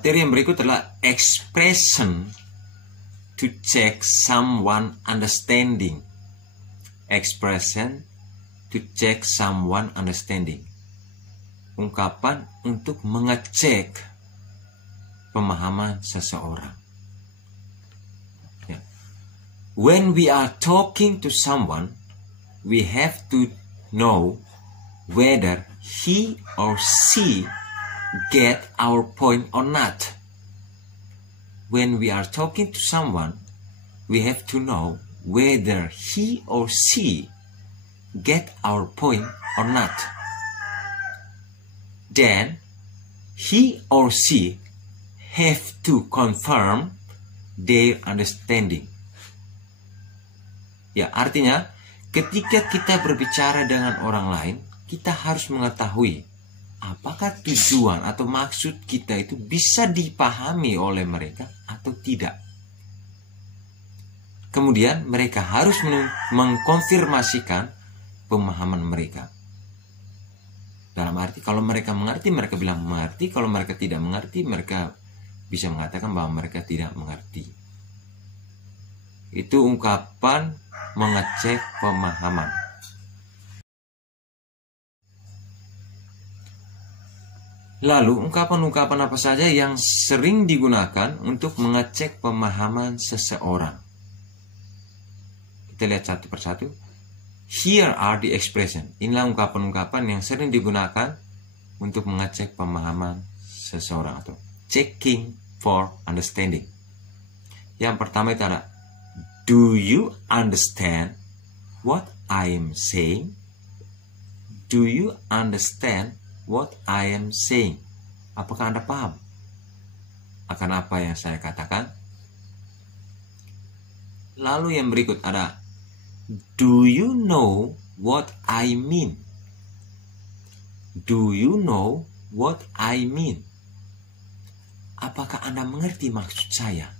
Materi yang berikut adalah expression to check someone understanding. Expression to check someone understanding. Ungkapan untuk mengecek pemahaman seseorang. Ya. When we are talking to someone, we have to know whether he or she get our point or not. When we are talking to someone, we have to know whether he or she get our point or not. Then he or she have to confirm their understanding. Ya, artinya ketika kita berbicara dengan orang lain, kita harus mengetahui apakah tujuan atau maksud kita itu bisa dipahami oleh mereka atau tidak. Kemudian mereka harus mengkonfirmasikan pemahaman mereka. Dalam arti kalau mereka mengerti, mereka bilang mengerti. Kalau mereka tidak mengerti, mereka bisa mengatakan bahwa mereka tidak mengerti. Itu ungkapan mengecek pemahaman. Lalu, ungkapan-ungkapan apa saja yang sering digunakan untuk mengecek pemahaman seseorang? Kita lihat satu persatu. Here are the expression. Inilah ungkapan-ungkapan yang sering digunakan untuk mengecek pemahaman seseorang atau checking for understanding. Yang pertama itu ada, do you understand what I am saying? Do you understand what I am saying? Apakah Anda paham akan apa yang saya katakan? Lalu yang berikut ada, do you know what I mean? Do you know what I mean? Apakah Anda mengerti maksud saya?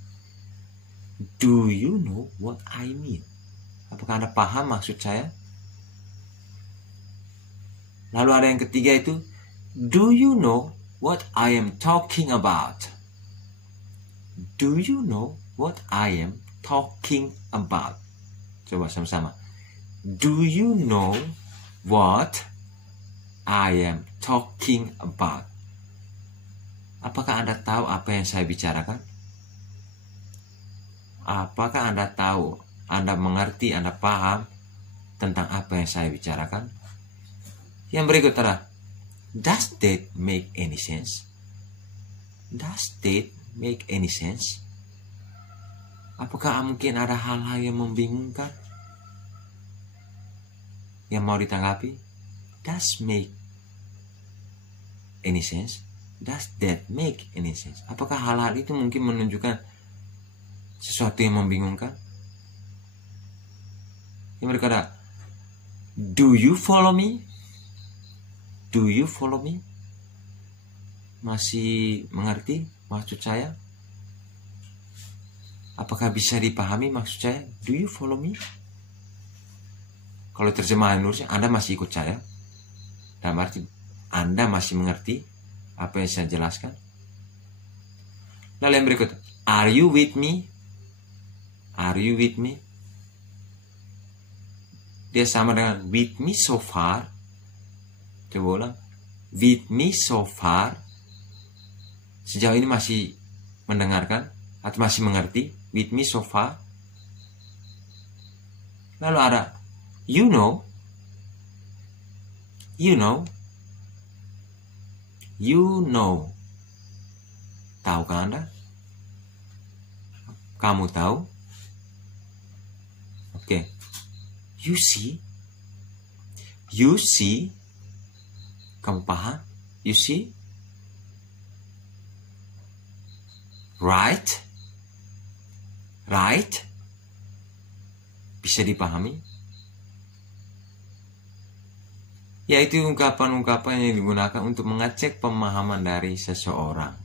Do you know what I mean? Apakah Anda paham maksud saya? Lalu ada yang ketiga itu, do you know what I am talking about? Do you know what I am talking about? Coba sama-sama. Do you know what I am talking about? Apakah Anda tahu apa yang saya bicarakan? Apakah Anda tahu, Anda mengerti, Anda paham tentang apa yang saya bicarakan? Yang berikut adalah, does that make any sense? Does that make any sense? Apakah mungkin ada hal-hal yang membingungkan yang mau ditanggapi? Does make any sense? Does that make any sense? Apakah hal-hal itu mungkin menunjukkan sesuatu yang membingungkan? Yang mereka ada, do you follow me? Do you follow me? Masih mengerti maksud saya? Apakah bisa dipahami maksud saya? Do you follow me? Kalau terjemahan Indonesia, Anda masih ikut saya? Dalam arti, Anda masih mengerti apa yang saya jelaskan? Lalu yang berikut, are you with me? Are you with me? Dia sama dengan with me so far. Coba ulang. With me so far. Sejauh ini masih mendengarkan atau masih mengerti? With me so far. Lalu ada, you know. You know. You know. Tahukah Anda? Kamu tahu? Oke. You see. You see. Kamu paham? You see? Right? Right? Bisa dipahami? Yaitu ungkapan-ungkapan yang digunakan untuk mengecek pemahaman dari seseorang.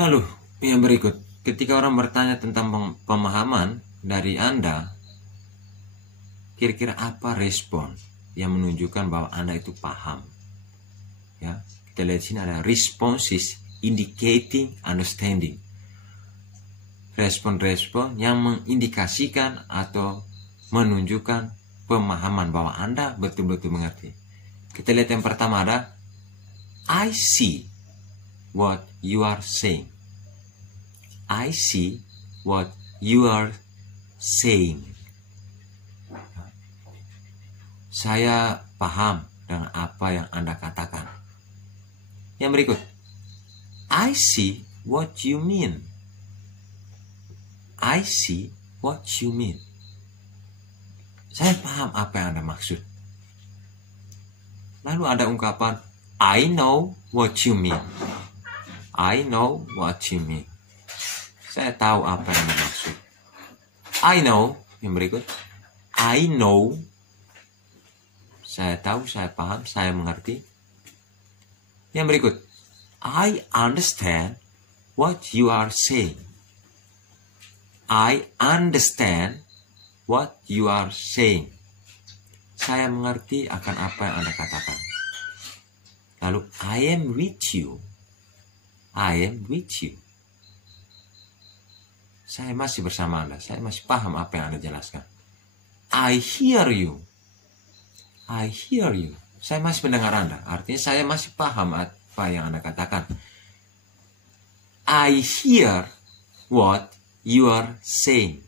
Lalu, yang berikut. Ketika orang bertanya tentang pemahaman dari Anda, kira-kira apa respon yang menunjukkan bahwa Anda itu paham? Ya, kita lihat sini ada responses indicating understanding. Respon-respon yang mengindikasikan atau menunjukkan pemahaman bahwa Anda betul-betul mengerti. Kita lihat yang pertama ada I see what you are saying. I see what you are saying. Saya paham dengan apa yang Anda katakan. Yang berikut, I see what you mean. I see what you mean. Saya paham apa yang Anda maksud. Lalu ada ungkapan I know what you mean. I know what you mean. Saya tahu apa yang Anda maksud. I know. Yang berikut, I know. Saya tahu, saya paham, saya mengerti. Yang berikut, I understand what you are saying. I understand what you are saying. Saya mengerti akan apa yang Anda katakan. Lalu, I am with you. I am with you. Saya masih bersama Anda. Saya masih paham apa yang Anda jelaskan. I hear you. I hear you. Saya masih mendengar Anda. Artinya saya masih paham apa yang Anda katakan. I hear what you are saying.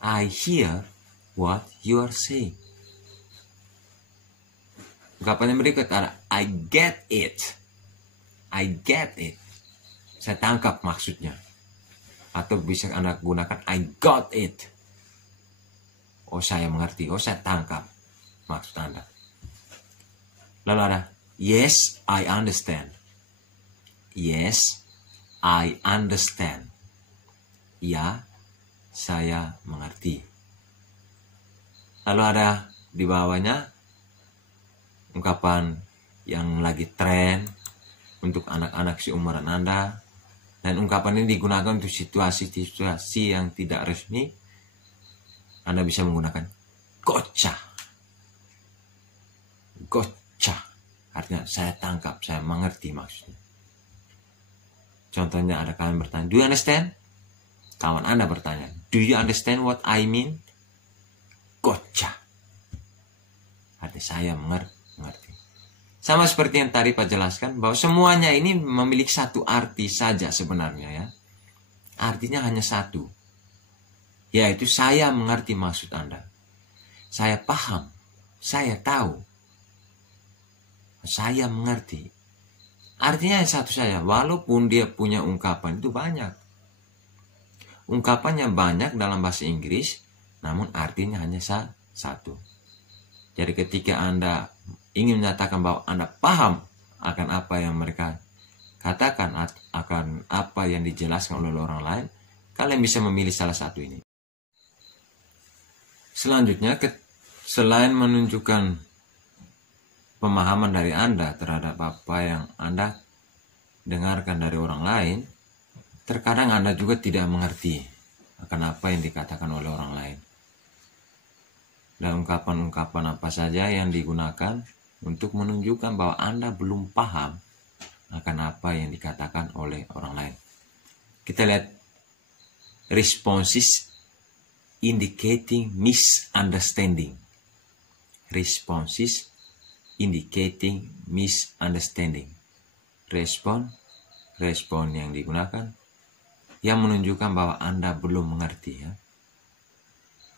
I hear what you are saying. Ungkapan yang berikut ada I get it. I get it. Saya tangkap maksudnya. Atau bisa Anda gunakan I got it. Oh, saya mengerti. Oh, saya tangkap maksud Anda. Lalu ada yes, I understand. Yes, I understand. Ya, saya mengerti. Lalu ada di bawahnya ungkapan yang lagi tren untuk anak-anak seumuran Anda. Dan ungkapan ini digunakan untuk situasi-situasi yang tidak resmi. Anda bisa menggunakan gotcha. Gotcha. Artinya saya tangkap, saya mengerti maksudnya. Contohnya ada kalian bertanya, do you understand? Kawan Anda bertanya, do you understand what I mean? Gotcha. Artinya saya mengerti. Sama seperti yang tadi Pak jelaskan, bahwa semuanya ini memiliki satu arti saja sebenarnya ya. Artinya hanya satu. Yaitu saya mengerti maksud Anda. Saya paham. Saya tahu. Saya mengerti. Artinya satu saja. Walaupun dia punya ungkapan itu banyak. Ungkapannya banyak dalam bahasa Inggris, namun artinya hanya satu. Jadi ketika Anda ingin menyatakan bahwa Anda paham akan apa yang mereka katakan, akan apa yang dijelaskan oleh orang lain, kalian bisa memilih salah satu ini. Selanjutnya, selain menunjukkan pemahaman dari Anda terhadap apa yang Anda dengarkan dari orang lain, terkadang Anda juga tidak mengerti akan apa yang dikatakan oleh orang lain. Dan ungkapan-ungkapan apa saja yang digunakan untuk menunjukkan bahwa Anda belum paham akan apa yang dikatakan oleh orang lain. Kita lihat responses indicating misunderstanding. Responses indicating misunderstanding. Respon yang digunakan yang menunjukkan bahwa Anda belum mengerti ya.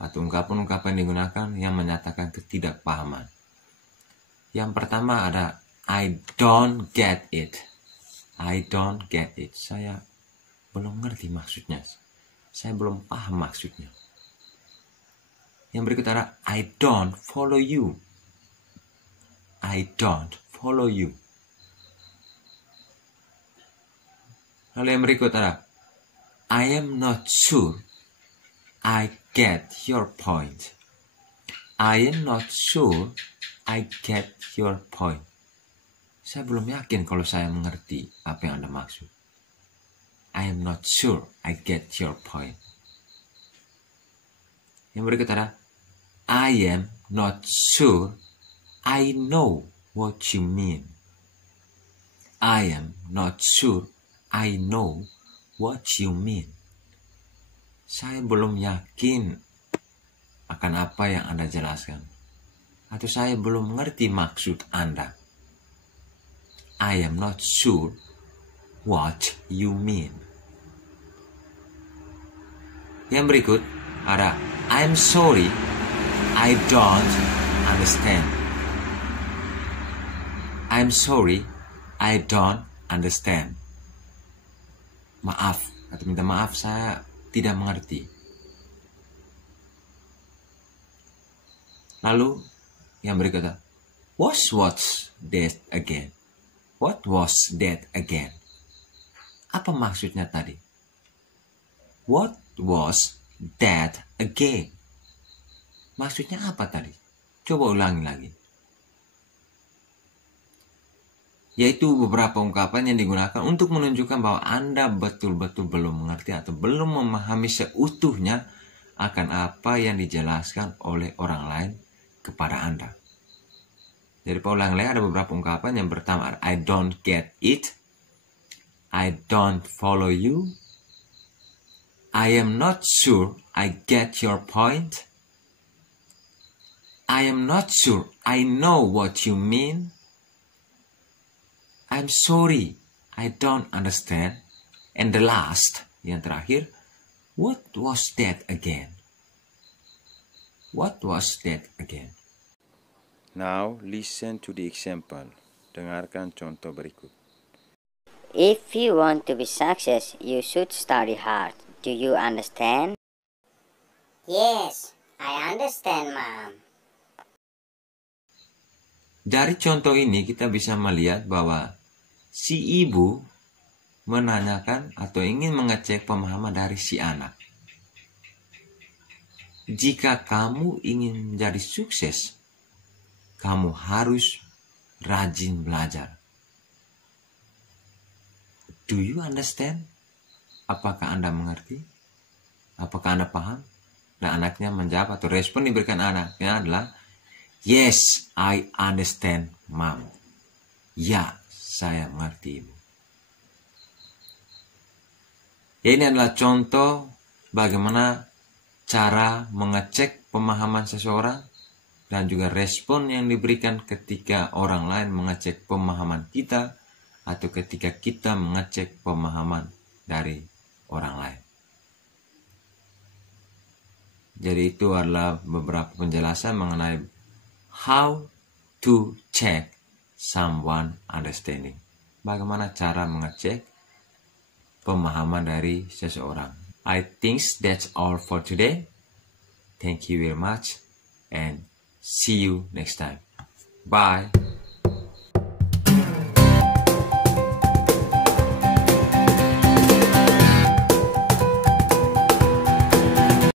Atau ungkapan-ungkapan digunakan yang menyatakan ketidakpahaman. Yang pertama ada I don't get it. I don't get it. Saya belum mengerti maksudnya. Saya belum paham maksudnya. Yang berikut ada I don't follow you. I don't follow you. Lalu yang berikut ada I am not sure I get your point. I am not sure I get your point. Saya belum yakin kalau saya mengerti apa yang Anda maksud. I am not sure I get your point. Yang berikut ada I am not sure I know what you mean. I am not sure I know what you mean. Saya belum yakin akan apa yang Anda jelaskan. Atau saya belum mengerti maksud Anda. I am not sure what you mean. Yang berikut ada I'm sorry, I don't understand. I'm sorry, I don't understand. Maaf, atau minta maaf, saya tidak mengerti. Lalu yang berikutnya, what's that again? What was that again? Apa maksudnya tadi? What was that again? Maksudnya apa tadi? Coba ulangi lagi. Yaitu beberapa ungkapan yang digunakan untuk menunjukkan bahwa Anda betul-betul belum mengerti atau belum memahami seutuhnya akan apa yang dijelaskan oleh orang lain kepada Anda. Jadi paulang-ulang ada beberapa ungkapan. Yang pertama, I don't get it. I don't follow you. I am not sure I get your point. I am not sure I know what you mean. I'm sorry I don't understand. And the last, yang terakhir, what was that again? What was that again? Now listen to the example. Dengarkan contoh berikut. If you want to be success, you should study hard. Do you understand? Yes, I understand, Mom. Dari contoh ini kita bisa melihat bahwa si ibu menanyakan atau ingin mengecek pemahaman dari si anak. Jika kamu ingin menjadi sukses, kamu harus rajin belajar. Do you understand? Apakah Anda mengerti? Apakah Anda paham? Dan anaknya menjawab atau respon diberikan anaknya adalah, yes, I understand, Mom. Ya, saya mengerti, Ibu. Ya, ini adalah contoh bagaimana cara mengecek pemahaman seseorang dan juga respon yang diberikan ketika orang lain mengecek pemahaman kita atau ketika kita mengecek pemahaman dari orang lain. Jadi itu adalah beberapa penjelasan mengenai how to check someone understanding. Bagaimana cara mengecek pemahaman dari seseorang. I think that's all for today. Thank you very much and see you next time. Bye.